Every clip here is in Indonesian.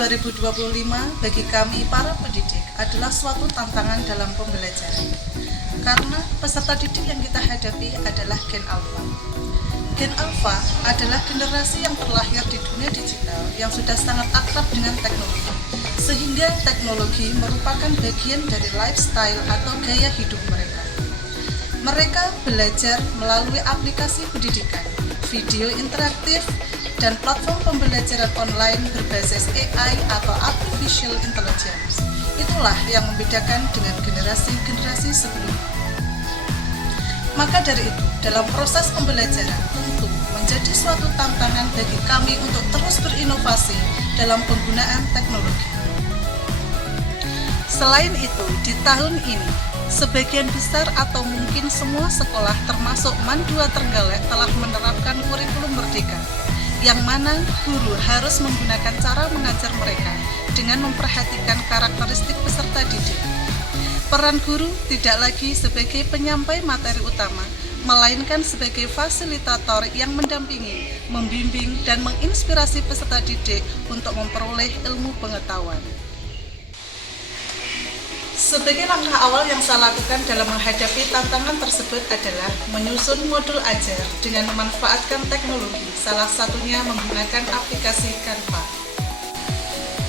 2025 bagi kami para pendidik adalah suatu tantangan dalam pembelajaran. Karena peserta didik yang kita hadapi adalah Gen Alpha. Gen Alpha adalah generasi yang terlahir di dunia digital yang sudah sangat akrab dengan teknologi, sehingga teknologi merupakan bagian dari lifestyle atau gaya hidup mereka. Mereka belajar melalui aplikasi pendidikan, video interaktif, dan platform pembelajaran online berbasis AI atau Artificial Intelligence. Itulah yang membedakan dengan generasi-generasi sebelumnya. Maka dari itu, dalam proses pembelajaran tentu menjadi suatu tantangan bagi kami untuk terus berinovasi dalam penggunaan teknologi. Selain itu, di tahun ini, sebagian besar atau mungkin semua sekolah termasuk MAN 2 Trenggalek telah menerapkan kurikulum merdeka, yang mana guru harus menggunakan cara mengajar mereka dengan memperhatikan karakteristik peserta didik. Peran guru tidak lagi sebagai penyampai materi utama, melainkan sebagai fasilitator yang mendampingi, membimbing, dan menginspirasi peserta didik untuk memperoleh ilmu pengetahuan. Sebagai langkah awal yang saya lakukan dalam menghadapi tantangan tersebut adalah menyusun modul ajar dengan memanfaatkan teknologi, salah satunya menggunakan aplikasi Canva.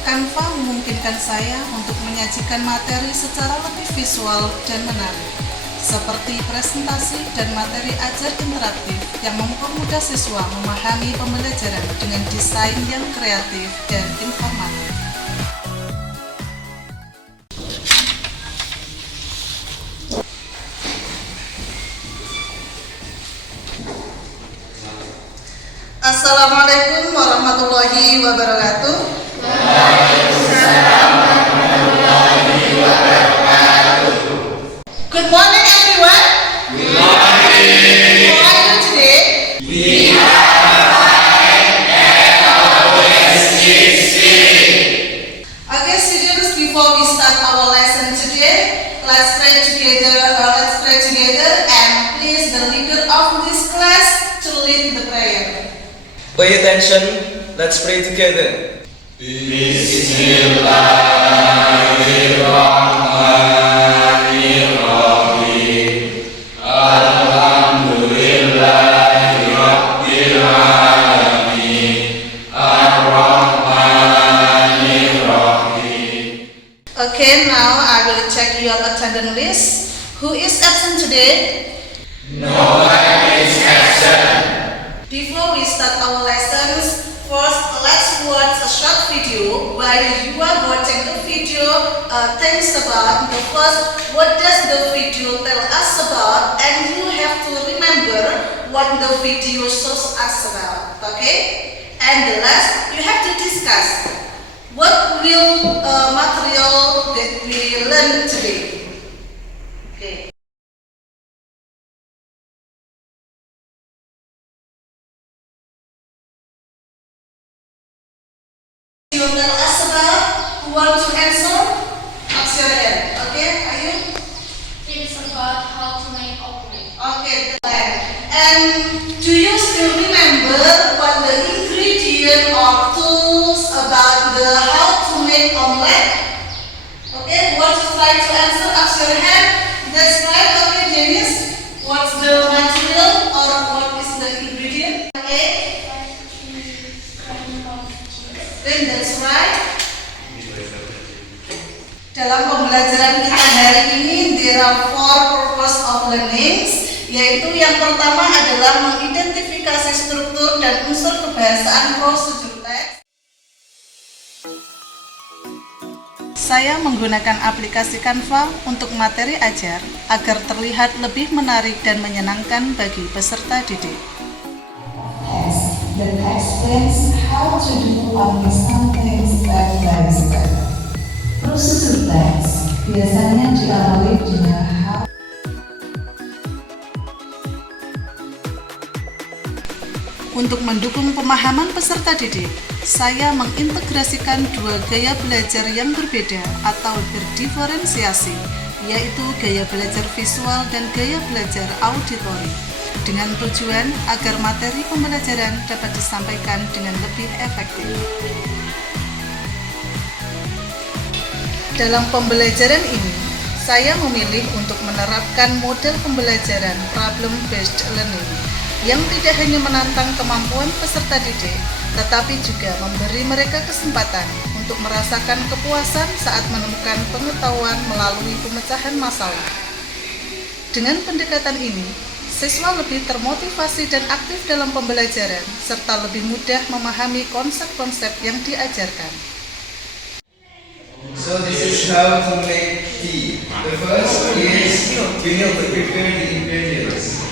Canva memungkinkan saya untuk menyajikan materi secara lebih visual dan menarik, seperti presentasi dan materi ajar interaktif yang mempermudah siswa memahami pembelajaran dengan desain yang kreatif dan informatif. Assalamualaikum warahmatullahi wabarakatuh. Good morning, everyone. Good morning. How are you today? We are fine and always keep smiling. Okay, students, before we start our lesson today, let's pray together, and please the leader of this class to lead the prayer. Pay attention, let's pray together. Bismillahirrahmanirrahim. Alhamdulillahirabbil alamin. Ar-Rahmanir-Rahim. Okay, now I will check your attendance list. Who is absent today? No one is absent. Before we start our lessons, first let's watch a short video. While you are watching the video, think about the first, what does the video tell us about, and you have to remember what the video shows us about. Okay? And the last, you have to discuss what will material that we learn today. Okay. You tell us about, who want to answer? Up your hand. Okay, are you? It's about how to make omelet. Okay, and do you still remember what the ingredient or tools about the how to make omelette? Okay, who wants to try to answer? Up your hand. That's right. Okay, Dennis. What's the material or what is the ingredient? Okay. Then that's right. Dalam pembelajaran kita hari ini, there are 4 purpose of learnings, yaitu yang pertama adalah mengidentifikasi struktur dan unsur kebahasaan prosedur teks. Saya menggunakan aplikasi Canva untuk materi ajar agar terlihat lebih menarik dan menyenangkan bagi peserta didik. That explains how to do only something step by step. Prosedur teks biasanya diawali dengan how. Untuk mendukung pemahaman peserta didik, saya mengintegrasikan 2 gaya belajar yang berbeda atau berdiferensiasi, yaitu gaya belajar visual dan gaya belajar auditori, dengan tujuan agar materi pembelajaran dapat disampaikan dengan lebih efektif. Dalam pembelajaran ini, saya memilih untuk menerapkan model pembelajaran problem-based learning yang tidak hanya menantang kemampuan peserta didik, tetapi juga memberi mereka kesempatan untuk merasakan kepuasan saat menemukan pengetahuan melalui pemecahan masalah. Dengan pendekatan ini, siswa lebih termotivasi dan aktif dalam pembelajaran, serta lebih mudah memahami konsep-konsep yang diajarkan. So this is how to make tea. The first is you need to prepare the ingredients.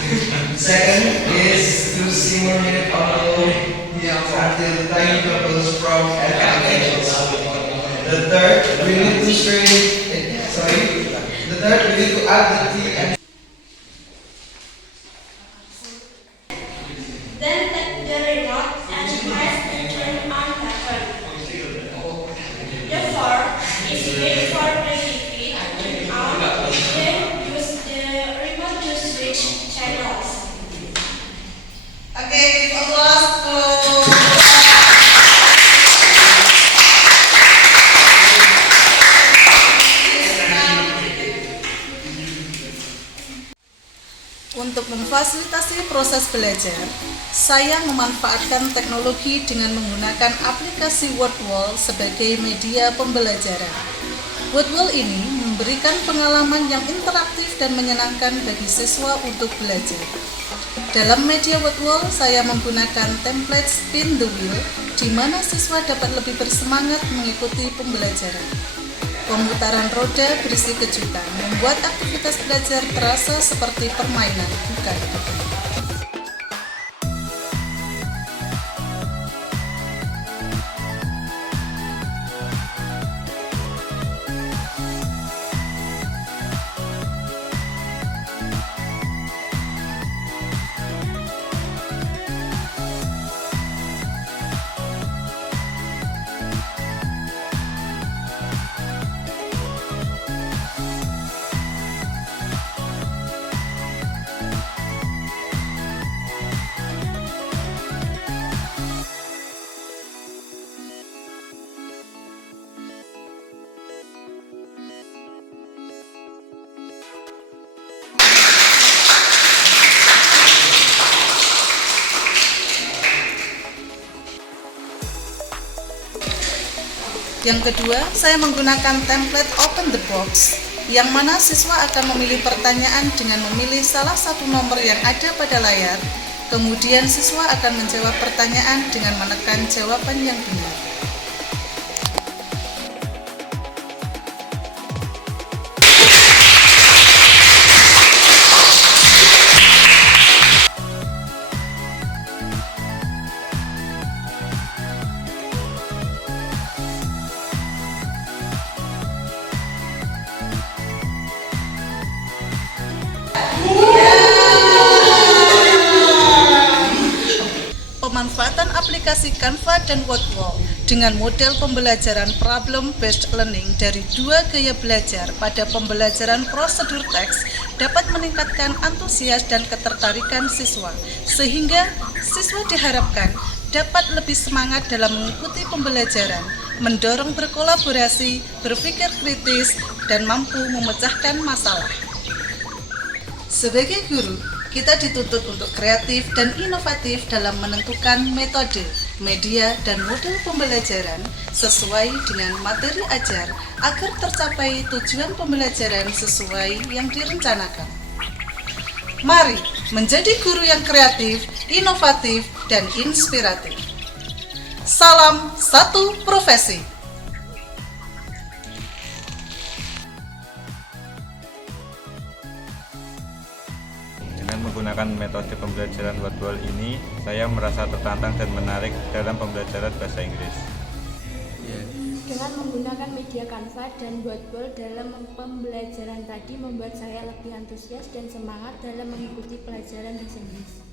Second is to simmer it on until the tiny bubbles from at edges. The third, we need to stir it. The third, we need to add the tea and Then take the remote and press the turn on button. The fourth is wait for the TV to turn on, then use the remote to switch channels. Oke, give applause to Untuk memfasilitasi proses belajar, saya memanfaatkan teknologi dengan menggunakan aplikasi WordWall sebagai media pembelajaran. WordWall ini memberikan pengalaman yang interaktif dan menyenangkan bagi siswa untuk belajar. Dalam media WordWall, saya menggunakan template spin the wheel, di mana siswa dapat lebih bersemangat mengikuti pembelajaran. Pemutaran roda berisi kejutan membuat aktivitas belajar terasa seperti permainan, bukan beban. Yang kedua, saya menggunakan template open the box, yang mana siswa akan memilih pertanyaan dengan memilih salah satu nomor yang ada pada layar. Kemudian siswa akan menjawab pertanyaan dengan menekan jawaban yang benar. Pemanfaatan aplikasi Canva dan WordWall dengan model pembelajaran problem-based learning dari dua gaya belajar pada pembelajaran prosedur teks dapat meningkatkan antusias dan ketertarikan siswa, sehingga siswa diharapkan dapat lebih semangat dalam mengikuti pembelajaran, mendorong berkolaborasi, berpikir kritis, dan mampu memecahkan masalah. Sebagai guru, kita dituntut untuk kreatif dan inovatif dalam menentukan metode, media, dan model pembelajaran sesuai dengan materi ajar agar tercapai tujuan pembelajaran sesuai yang direncanakan. Mari menjadi guru yang kreatif, inovatif, dan inspiratif. Salam satu profesi. Dengan menggunakan metode pembelajaran WordWall ini, saya merasa tertantang dan menarik dalam pembelajaran bahasa Inggris. Dengan menggunakan media Canva dan WordWall dalam pembelajaran tadi membuat saya lebih antusias dan semangat dalam mengikuti pelajaran bahasa Inggris.